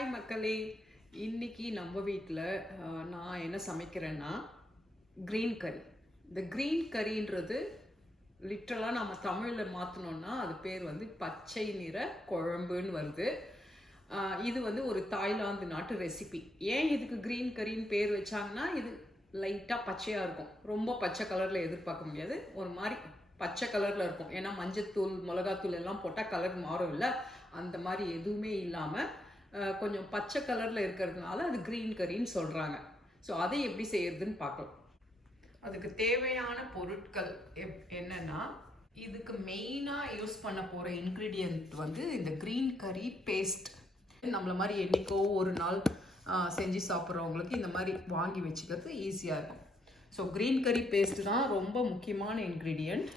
Hi மக்களே. இன்னைக்கு நம்ம வீட்டில் நான் என்ன சமைக்கிறேன்னா க்ரீன் கறி இந்த க்ரீன் கறின்றது லிட்ரலாக நம்ம தமிழில் மாற்றினோன்னா அது பேர் வந்து பச்சை நிற குழம்புன்னு வருது. இது வந்து ஒரு தாய்லாந்து நாட்டு ரெசிபி ஏன் இதுக்கு க்ரீன் கறின்னு பேர் வச்சாங்கன்னா இது லைட்டாக பச்சையாக இருக்கும். ரொம்ப பச்சை கலரில் எதிர்பார்க்க முடியாது. ஒரு மாதிரி பச்சை கலரில் இருக்கும். ஏன்னா மஞ்சத்தூள் மிளகாத்தூள் எல்லாம் போட்டால் கலர் மாறும் இல்லை அந்த மாதிரி எதுவுமே இல்லாமல் கொஞ்சம் பச்சை கலரில் இருக்கிறதுனால அது க்ரீன் கறின்னு சொல்கிறாங்க ஸோ அதை எப்படி செய்யறதுன்னு பார்க்கலாம். அதுக்கு தேவையான பொருட்கள் எப் என்னன்னா இதுக்கு மெயினாக யூஸ் பண்ண போகிற இன்க்ரீடியன்ட் வந்து இந்த க்ரீன் கறி பேஸ்ட் நம்மள மாதிரி என்றைக்கோ ஒரு நாள் செஞ்சு சாப்பிட்றவங்களுக்கு இந்த மாதிரி வாங்கி வச்சுக்கிறது ஈஸியாக இருக்கும். ஸோ க்ரீன் கறி பேஸ்ட் தான் ரொம்ப முக்கியமான இன்க்ரீடியண்ட்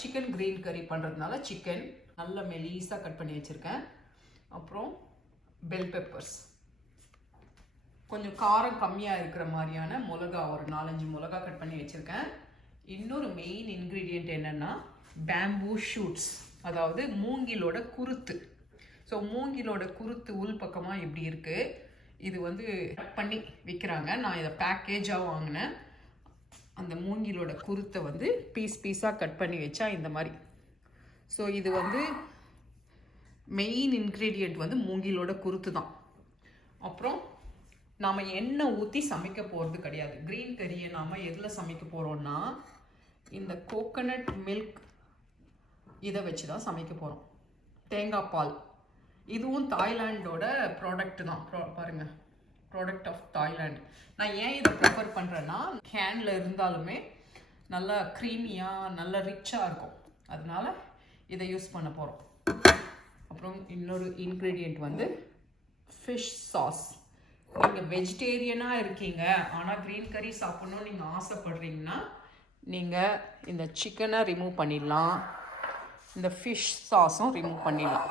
சிக்கன் க்ரீன் கறி பண்ணுறதுனால சிக்கன் நல்ல மெலீஸாக கட் பண்ணி வச்சுருக்கேன். அப்புறம் பெல் பெப்பர்ஸ் கொஞ்சம் காரம் கம்மியாக இருக்கிற மாதிரியான மிளகா ஒரு நாலஞ்சு மிளகா கட் பண்ணி வச்சுருக்கேன். இன்னொரு மெயின் இன்க்ரீடியண்ட் என்னென்னா பேம்பூ ஷூட்ஸ் அதாவது மூங்கிலோட குருத்து. ஸோ மூங்கிலோட குருத்து உள் பக்கமாக இப்படி இருக்குது இது வந்து கட் பண்ணி விற்கிறாங்க நான் இதை பேக்கேஜாக வாங்கினேன். அந்த மூங்கிலோட குருத்தை வந்து பீஸ் பீஸாக கட் பண்ணி வச்சா இந்த மாதிரி. ஸோ இது வந்து மெயின் இன்க்ரீடியண்ட் வந்து மூங்கிலோட குருத்து தான் அப்புறம் நாம் எண்ணெய் ஊற்றி சமைக்க போகிறது கிடையாது. க்ரீன் கறியை நாம் எதில் சமைக்க போகிறோம்னா இந்த கோகனட் மில்க் இதை வச்சு தான் சமைக்க போகிறோம் தேங்காய் பால். இதுவும் தாய்லாண்டோட ப்ராடக்ட் தான். ப்ரா பாருங்கள் ப்ராடக்ட் ஆஃப் தாய்லாண்ட் நான் ஏன் இதை ப்ரிஃபர் பண்ணுறேன்னா கேனில் இருந்தாலுமே நல்லா க்ரீமியாக நல்லா ரிச்சாக இருக்கும். அதனால் இதை யூஸ் பண்ண போகிறோம் அப்புறம் இன்னொரு இன்க்ரீடியண்ட் வந்து ஃபிஷ் சாஸ் நீங்கள் வெஜிடேரியனாக இருக்கீங்க ஆனால் க்ரீன் கறி சாப்பிட்ணுன்னு நீங்கள் ஆசைப்படுறீங்கன்னா நீங்கள் இந்த சிக்கனை ரிமூவ் பண்ணிடலாம். இந்த ஃபிஷ் சாஸும் ரிமூவ் பண்ணிடலாம்.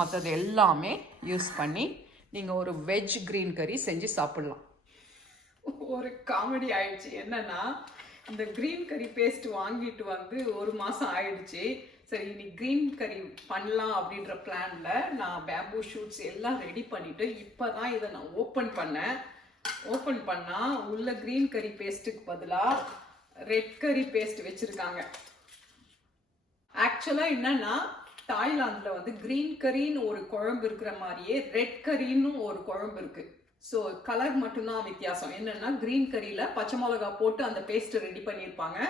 மற்றது எல்லாமே யூஸ் பண்ணி நீங்கள் ஒரு வெஜ் க்ரீன் கறி செஞ்சு சாப்பிட்லாம். ஒரு காமெடி ஆயிடுச்சு. என்னன்னா இந்த க்ரீன் கறி பேஸ்ட் வாங்கிட்டு வந்து ஒரு மாதம் ஆயிடுச்சு. சரி இன்னைக்கு க்ரீன் கறி பண்ணலாம் அப்படின்ற பிளான்ல நான் பேம்பூ ஷூட்ஸ் எல்லாம் ரெடி பண்ணிட்டு இப்போ தான் இதை நான் ஓப்பன் பண்ணேன். ஓப்பன் பண்ணால் உள்ள க்ரீன் கறி பேஸ்ட்டுக்கு பதிலாக ரெட் கறி பேஸ்ட் வச்சுருக்காங்க. ஆக்சுவலாக என்னன்னா தாய்லாந்தில் வந்து கிரீன் கறின்னு ஒரு குழம்பு இருக்கிற மாதிரியே ரெட் கறின்னு ஒரு குழம்பு இருக்குது ஸோ கலர் மட்டும்தான் வித்தியாசம். என்னென்னா கிரீன் கறியில் பச்சை மிளகா போட்டு அந்த பேஸ்ட்டை ரெடி பண்ணியிருப்பாங்க.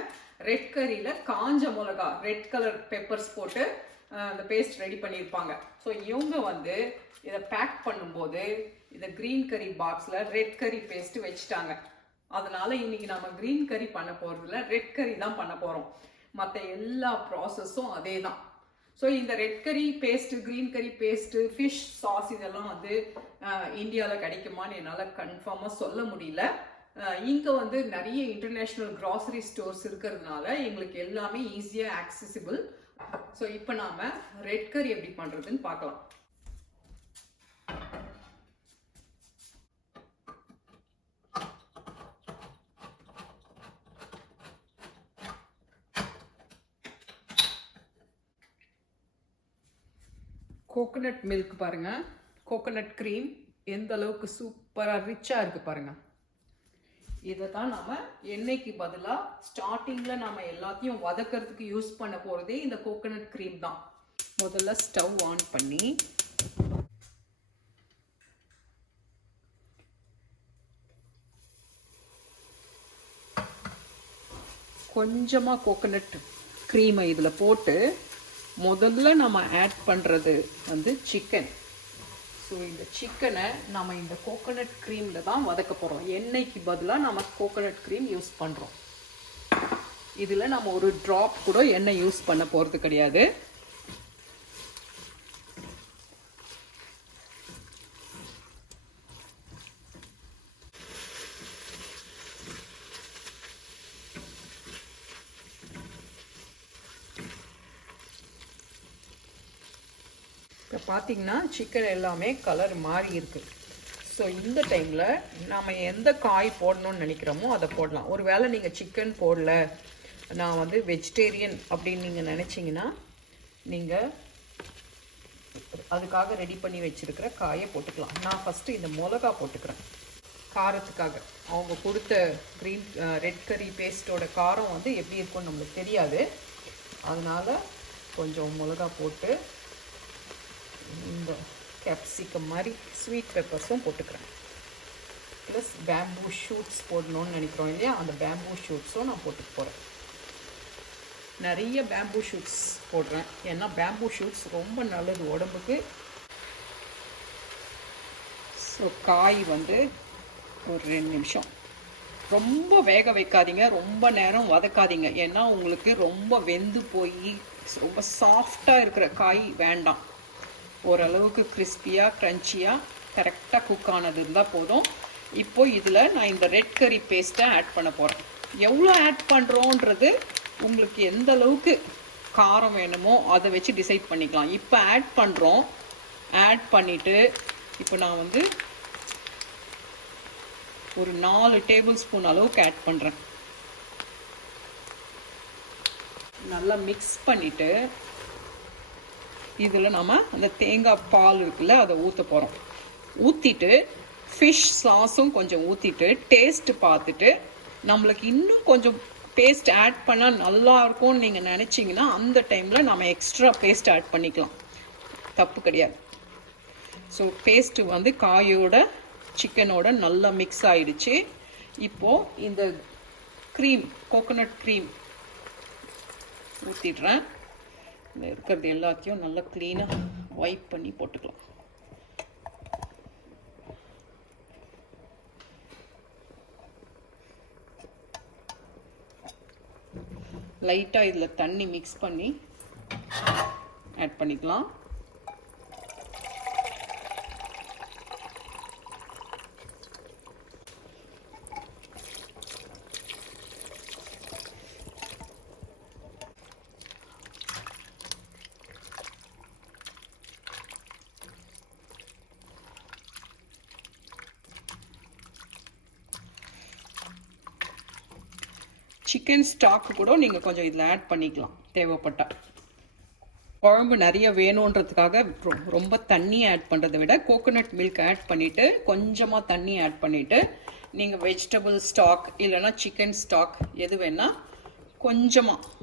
ரெட் கறியில் காஞ்ச மிளகா ரெட் கலர் பெப்பர்ஸ் போட்டு அந்த பேஸ்ட் ரெடி பண்ணியிருப்பாங்க. ஸோ இவங்க வந்து இதை பேக் பண்ணும்போது இந்த க்ரீன் கறி பாக்ஸில் ரெட் கறி பேஸ்ட் வச்சுட்டாங்க. அதனால இன்னைக்கு நம்ம க்ரீன் கறி பண்ண போகிறதுல ரெட் கறி தான் பண்ண போகிறோம் மற்ற எல்லா ப்ராசஸும் அதே தான் ஸோ இந்த red curry paste green curry paste fish sauce இதெல்லாம் வந்து இந்தியாவில் கிடைக்குமான்னு என்னால் கன்ஃபார்மாக சொல்ல முடியல. இங்கே வந்து நிறைய இன்டர்நேஷ்னல் கிராசரி ஸ்டோர்ஸ் இருக்கிறதுனால எங்களுக்கு எல்லாமே ஈஸியாக ஆக்சசிபிள் ஸோ இப்போ நாம் ரெட் கறி எப்படி பண்ணுறதுன்னு பார்க்கலாம். கோகோனட் மில்க் பாருங்க. கோகோனட் க்ரீம் எந்த அளவுக்கு சூப்பராக ரிச்சாக இருக்குது பாருங்கள் இதை தான் நாம் எண்ணெய்க்கு பதிலாக ஸ்டார்டிங்கில் நாம் எல்லாத்தையும் வதக்கிறதுக்கு யூஸ் பண்ண போகிறதே இந்த கோகோனட் க்ரீம் தான். முதல்ல ஸ்டவ் ஆன் பண்ணி கொஞ்சமாக கோகோனட் க்ரீமை இதில் போட்டு முதல்ல நம்ம ஆட் பண்ணுறது வந்து சிக்கன் ஸோ இந்த சிக்கனை நம்ம இந்த கோகோனட் க்ரீமில் தான் வதக்க போகிறோம் எண்ணெய்க்கு பதிலாக நம்ம கோகோனட் க்ரீம் யூஸ் பண்ணுறோம் இதில் நம்ம ஒரு ட்ராப் கூட எண்ணெய் யூஸ் பண்ண போகிறது கிடையாது. பார்த்தீங்கன்னா சிக்கன் எல்லாமே கலர் மாறி இருக்கு. ஸோ இந்த டைமில் நாம் எந்த காய் போடணும்னு நினைக்கிறோமோ அதை போடலாம். ஒரு வேளை நீங்கள் சிக்கன் போடல நான் வந்து வெஜிடேரியன் அப்படின்னு நீங்கள் நினச்சிங்கன்னா நீங்கள் அதுக்காக ரெடி பண்ணி வச்சுருக்கிற காயை போட்டுக்கலாம். நான் ஃபஸ்ட்டு இந்த மிளகா போட்டுக்கிறேன். காரத்துக்காக. அவங்க கொடுத்த க்ரீன் ரெட் கறி பேஸ்ட்டோட காரம் வந்து எப்படி இருக்கும்னு நம்மளுக்கு தெரியாது. அதனால் கொஞ்சம் மிளகா போட்டு இந்த கேப்சிகம் மாதிரி ஸ்வீட் பெப்பர்ஸும் போட்டுக்கிறேன். ப்ளஸ் பேம்பூ ஷூட்ஸ் போடணும்னு நினைக்கிறோம் இல்லையா? அந்த பேம்பூ ஷூட்ஸும் நான் போட்டுக்க போகிறேன் நிறைய பேம்பூ ஷூட்ஸ் போடுறேன். ஏன்னா பேம்பூ ஷூட்ஸ் ரொம்ப நல்லது உடம்புக்கு. ஸோ காய் வந்து ஒரு ரெண்டு நிமிஷம். ரொம்ப வேக வைக்காதீங்க. ரொம்ப நேரம் வதக்காதீங்க. ஏன்னா உங்களுக்கு ரொம்ப வெந்து போய் ரொம்ப சாஃப்டாக இருக்கிற காய் வேண்டாம். ஓரளவுக்கு கிறிஸ்பியாக க்ரன்ச்சியாக கரெக்டாக குக் ஆனது இருந்தால் போதும். இப்போ இதில் நான் இந்த ரெட் கறி பேஸ்ட்டை ஆட் பண்ண போகிறேன் எவ்வளோ ஆட் பண்ணுறோன்றது உங்களுக்கு எந்த அளவுக்கு காரம் வேணுமோ அதை வச்சு டிசைட் பண்ணிக்கலாம். இப்போ ஆட் பண்ணுறோம் ஆட் பண்ணிவிட்டு இப்போ நான் வந்து ஒரு நாலு டேபிள் ஸ்பூன் அளவுக்கு ஆட் பண்ணுறேன் நல்லா மிக்ஸ் பண்ணிவிட்டு இதில் நம்ம அந்த தேங்காய் பால் இருக்குல்ல அதை ஊற்ற போகிறோம் ஊற்றிட்டு ஃபிஷ் சாஸும் கொஞ்சம் ஊற்றிட்டு டேஸ்ட் பார்த்துட்டு நம்மளுக்கு இன்னும் கொஞ்சம் பேஸ்ட் ஆட் பண்ணால் நல்லா இருக்கும்னு நீங்கள் நினச்சிங்கன்னா அந்த டைமில் நம்ம எக்ஸ்ட்ரா பேஸ்ட் ஆட் பண்ணிக்கலாம். தப்பு கிடையாது. ஸோ பேஸ்ட்டு வந்து காயோட சிக்கனோட நல்லா மிக்ஸ் ஆகிடுச்சு இப்போது இந்த க்ரீம் கோகோனட் க்ரீம் ஊற்றிடுறேன் இருக்கிறது எல்லாத்தையும் நல்லா க்ளீனாக வைப் பண்ணி போட்டுக்கலாம். லைட்டாக இதில் தண்ணி மிக்ஸ் பண்ணி ஆட் பண்ணிக்கலாம். சிக்கன் ஸ்டாக் கூட நீங்கள் கொஞ்சம் இதில் ஆட் பண்ணிக்கலாம் தேவைப்பட்டால் குழம்பு நிறைய வேணுன்றதுக்காக ரொம்ப தண்ணி ஆட் பண்ணுறதை விட கோகோனட் மில்க் ஆட் பண்ணிவிட்டு கொஞ்சமாக தண்ணி ஆட் பண்ணிவிட்டு நீங்கள் வெஜிடபிள் ஸ்டாக் இல்லைன்னா சிக்கன் ஸ்டாக் எது வேணால் கொஞ்சமாக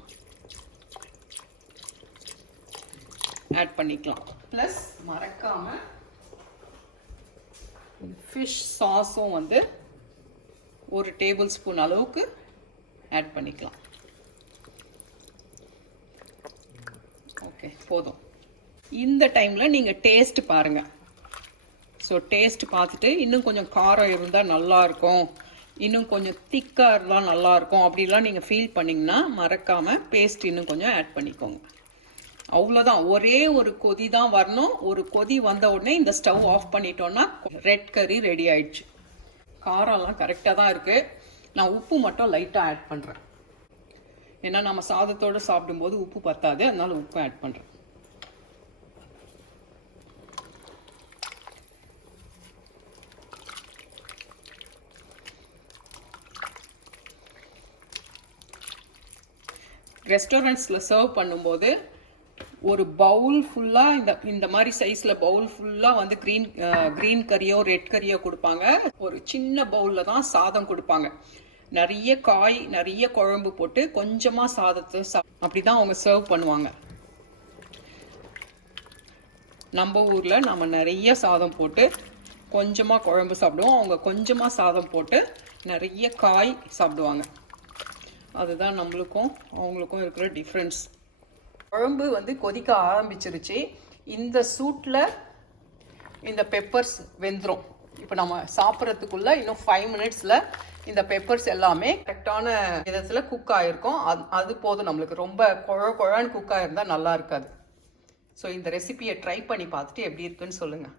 ஆட் பண்ணிக்கலாம். ப்ளஸ் மறக்காமல் ஃபிஷ் சாஸும் வந்து ஒரு டேபிள் ஸ்பூன் அளவுக்கு ஆட் பண்ணிக்கலாம். ஓகே போதும். இந்த டைமில் நீங்கள் டேஸ்ட் பாருங்கள் ஸோ டேஸ்ட் பார்த்துட்டு இன்னும் கொஞ்சம் காரம் இருந்தால் நல்லாயிருக்கும் இன்னும் கொஞ்சம் திக்காக இருந்தால் நல்லாயிருக்கும் அப்படிலாம் நீங்கள் ஃபீல் பண்ணிங்கன்னா மறக்காமல் பேஸ்ட் இன்னும் கொஞ்சம் ஆட் பண்ணிக்கோங்க. அவ்வளோதான் ஒரே ஒரு கொதி தான் வரணும். ஒரு கொதி வந்த உடனே இந்த ஸ்டவ் ஆஃப் பண்ணிட்டோன்னா ரெட் கறி ரெடி ஆயிடுச்சு. காரம்லாம் கரெக்டாக தான் இருக்குது நான் உப்பு மட்டும் லைட்டாக ஆட் பண்ணுறேன் ஏன்னா நம்ம சாதத்தோடு சாப்பிடும்போது உப்பு பத்தாது அதனால் உப்பு ஆட் பண்ணுறேன் ரெஸ்டாரண்ட்ஸில் சர்வ் பண்ணும்போது ஒரு பவுல் ஃபுல்லாக இந்த இந்த மாதிரி சைஸில் பவுல் ஃபுல்லாக வந்து க்ரீன் க்ரீன் கறியோ ரெட் கறியோ கொடுப்பாங்க. ஒரு சின்ன பவுலில் தான் சாதம் கொடுப்பாங்க. நிறைய காய் நிறைய குழம்பு போட்டு கொஞ்சமாக சாதத்தை சா- அப்படிதான் அவங்க சர்வ் பண்ணுவாங்க. நம்ம ஊரில் நம்ம நிறைய சாதம் போட்டு கொஞ்சமாக குழம்பு சாப்பிடுவோம். அவங்க கொஞ்சமாக சாதம் போட்டு நிறைய காய் சாப்பிடுவாங்க. அதுதான் நம்மளுக்கும் அவங்களுக்கும் இருக்கிற டிஃப்ரென்ஸ் குழம்பு வந்து கொதிக்க ஆரம்பிச்சிருச்சு. இந்த சூட்டில் இந்த பெப்பர்ஸ் வெந்துடும் இப்போ நம்ம சாப்பிட்றதுக்குள்ள இன்னும் ஃபைவ் மினிட்ஸில் இந்த பெப்பர்ஸ் எல்லாமே கரெக்டான விதத்தில் குக் ஆகிருக்கும் அது அது போதும் நம்மளுக்கு. ரொம்ப குழ குழான்னு குக் ஆகிருந்தால் நல்லா இருக்காது. ஸோ இந்த ரெசிபியை ட்ரை பண்ணி பார்த்துட்டு எப்படி இருக்குன்னு சொல்லுங்கள்